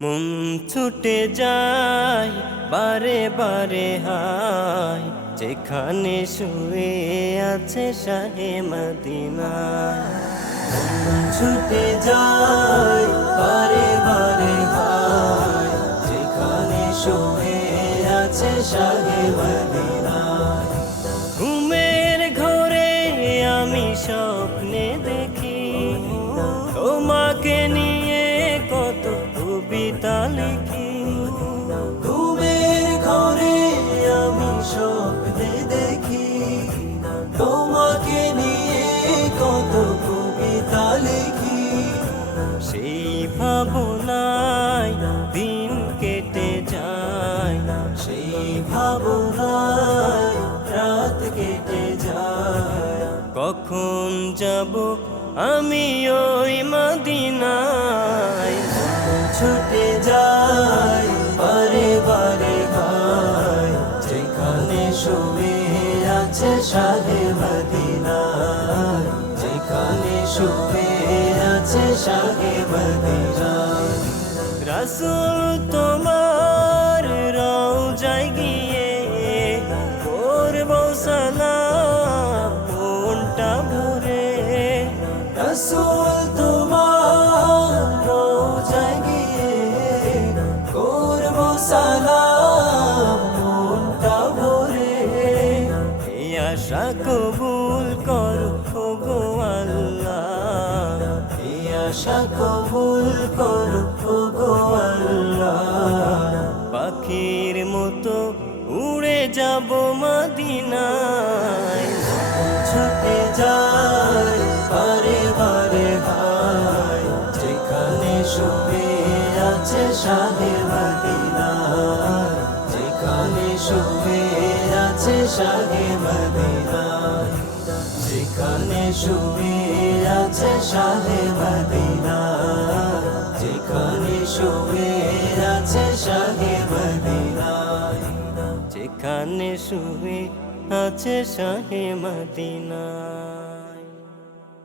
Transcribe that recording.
মন ছুটে যায় বারে বারে হায়, যেখানে শুয়ে আছে শাহে মদিনা। মন ছুটে যায় বারে বারে হায়, যেখানে শুয়ে আছে শাহে মদিনা। ঘুমের ঘরে আমি স্বপ্নে দেখি তোমাকে নিয়ে কত কবিতা লিখি। ঘুমের ঘরে আমি স্বপ্নে দেখি তোমাকে নিয়ে কত কবিতা লিখি। সেই ভাবনায় দিন কেটে যায়, সেই ভাবনায় রাত কেটে যায়। কখন যাব আমি ওই মদিনায়? ছুটে যায় বারে বারে ভাই, যেখানে শুয়ে আছে শাহে মদিনা, যেখানে শুয়ে আছে শাহে মদিনা। রাসূল তোমার রওজায় গিয়ে করব সালাম মনটা ভরে। রাসূল তোমার রওজায় গিয়ে করব সালাম মনটা ভরে। এই আশা কবুল করো গো আল্লাহ, এই আশা কবুল করো গো আল্লাহ। পাখির মতো উড়ে যাব মদিনায়। ছুটে যায় বারে বারে ভাই, যেখানে শুয়ে আছে শাহে মদিনা, যেখানে শুয়ে আছে শাহে মদিনা, যেখানে শুয়ে আছে শাহে মদিনা, যেখানে শুয়ে আছে শাহে মদিনা, যেখানে শুয়ে আছে শাহে মদিনা।